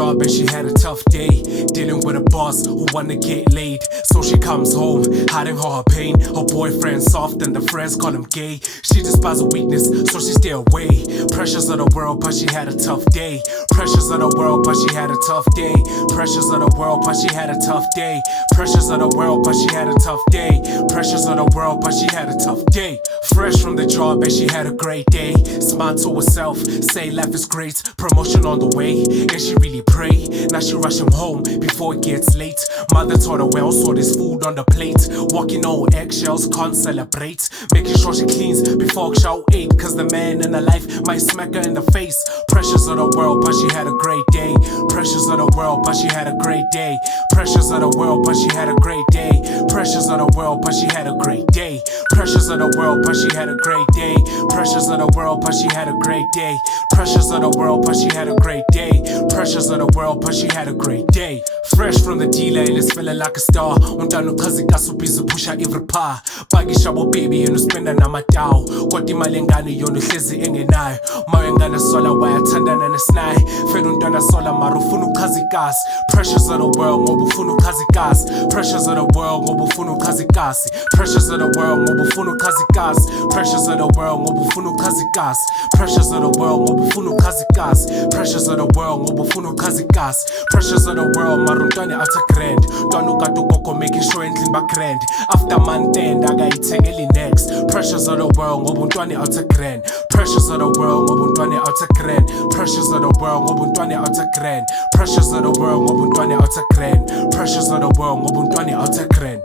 job and she had a tough day, dealing with a boss who wanna get laid. So she comes home, hiding all her pain. Her boyfriend's soft and the friends call him gay. She despises weakness, so she stay away. Pressures of the world, but she had a tough day. Pressures of the world, but she had a tough day. Pressures of the world, but she had a tough day. Pressures of the world, but she had a tough day. Pressures of the world, but she had a tough day. Fresh from the job and she had a great day. Smile to herself, say life is great. Promotion on the way, and she really pray. Now she rushing home before it gets late. Mother taught her well, so there's food on the plate. Walking on eggshells, can't celebrate. Making sure she cleans before show 8, cause the man in her life might smack her in the face. Pressures of the world, but she had a great day. Pressures of the world, but she had a great day. Pressures of the world, but she had a great day. Pressures of the world, but she had a great day. Pressures of the world, but she had a great day. Pressures of the world, but she had a great day. Pressures of the world, but she had a great day. Pressures of the world, but she had a great day. Fresh from the dealer and it's feeling like a star. Untano kazi kasu busy pusha every pa. Bagi shabo baby and spenda na matao. Kwati malengani yono hlezi engenayo. Mawengana sola waya tanda na snai. Feruntana sola marufunu kazi gas. Pressures of the world ngobufunu kazi gas. Pressures of the world ngobufunu kazi gas. Pressures of the world ngobufunu kazi gas. Pressures of the world ngobufunu kazi gas. Pressures of the world ngobufunu kazi gas. Pressures of the world ngobufunu kazi gas. Pressures of the world maruntwane ata grand. Twanu katu koko making sure endlin ba grand. After month end aga itengeli next. Pressures of the world ngobuntwane ata grand. Pressures of the world ngobuntwane ata grand. Pressures of the world ngobuntwane ata grand. Pressures of the world ngobuntwane ata grand. Pressures of the world ngobuntwane ata grand.